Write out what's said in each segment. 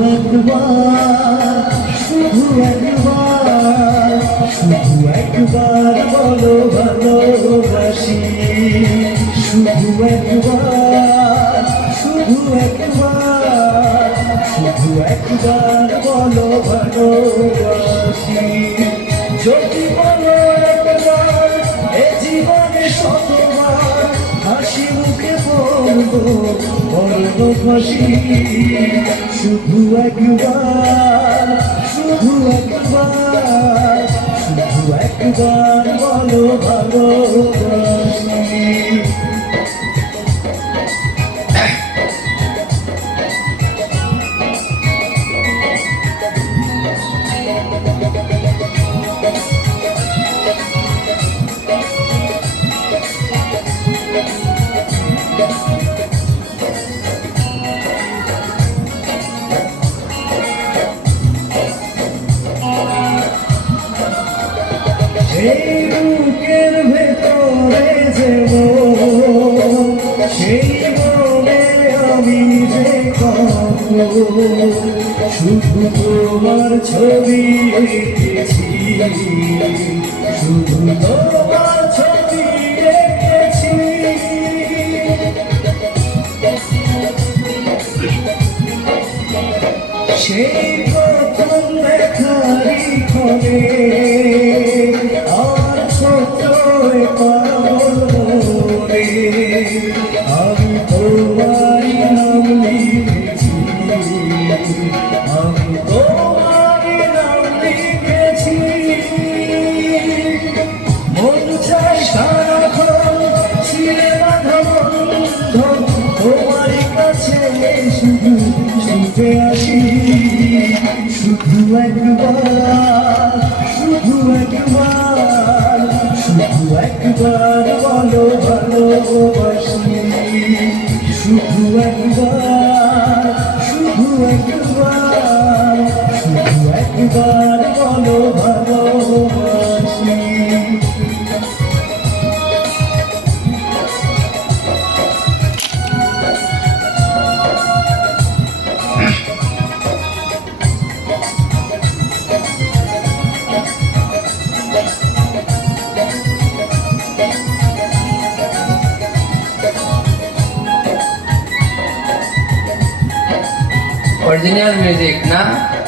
একবার শুধু একবার শুধু একবার বলো ভালোবাসি শুধু একবার শুধু একবার শুধু একবার বলো ভালোবাসি যদি বলো একবার এ জীবনে শতবার হাসি মুখে বলবো বলবো খুশি শুধু একবার শুধু একবার শুধু একবার বলো ভালোবাসি সেই বুকের ভেতরে যে সেই মনে আমি যে শুধু তোমার ছবি এঁকেছি শুধু তোমার ছবি এঁকেছি সেই প্রথম দেখারি ক্ষণে আমি তোমারি নাম লিখেছি আমি তোমারি নাম লিখেছি মন চাই সারাক্ষণ ছিঁড়ে বাঁধা বন্ধন তোমারই কাছে শুধু ছুটে আসি শুধু একবার শুধু একবার শুধু একবার বলো ভালোবাসি শুধু একবার শুধু একবার শুধু একবার বলো ভালোবাসি Original music na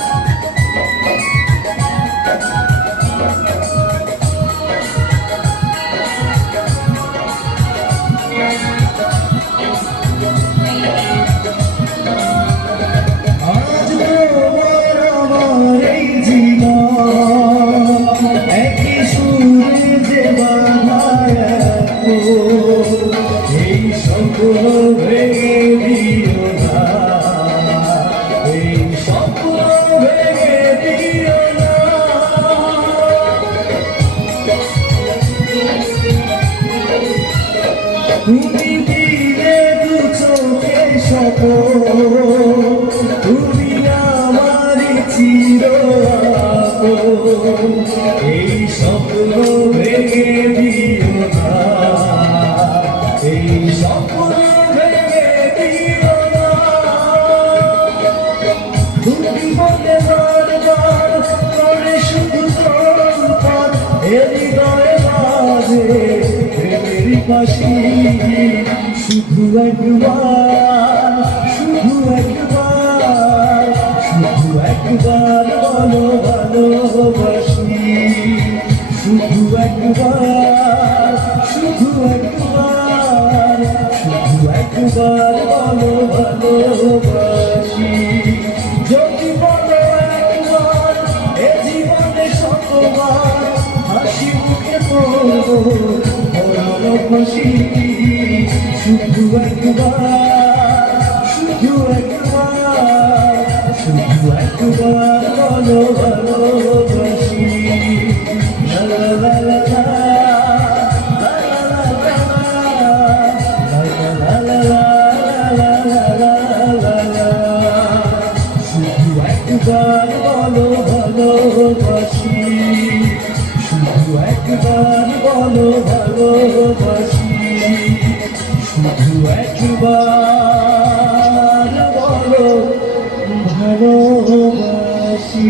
তুমি দিলে দু চোখে স্বপ্ন তুমি আমারই চির আপন এই স্বপ্ন ভেঙে দিও না এই স্বপ্ন ভেঙে দিও না তুমি বলে বারবার করে শুধু সম্পদ এ হৃদয়ে বাজে প্রেমেরই বাঁশি শুধু একবার শুধু একবার শুধু একবার বলো ভালোবাসি শুধু একবার শুধু একবার শুধু একবার বলো ভালোবাসি যদি বলো একবার এ জীবনে শতবার হাসি মুখে বলবো বলো খুশি শুধু একবার শুধু একবার শুধু একবার বলো ভালোবাসি লা লা লা লা লা লা লা লা শুধু একবার বলো ভালোবাসি শুধু একবার বলো ভালোবাসি শুধু একবার বলো ভালো ভালোবাসি।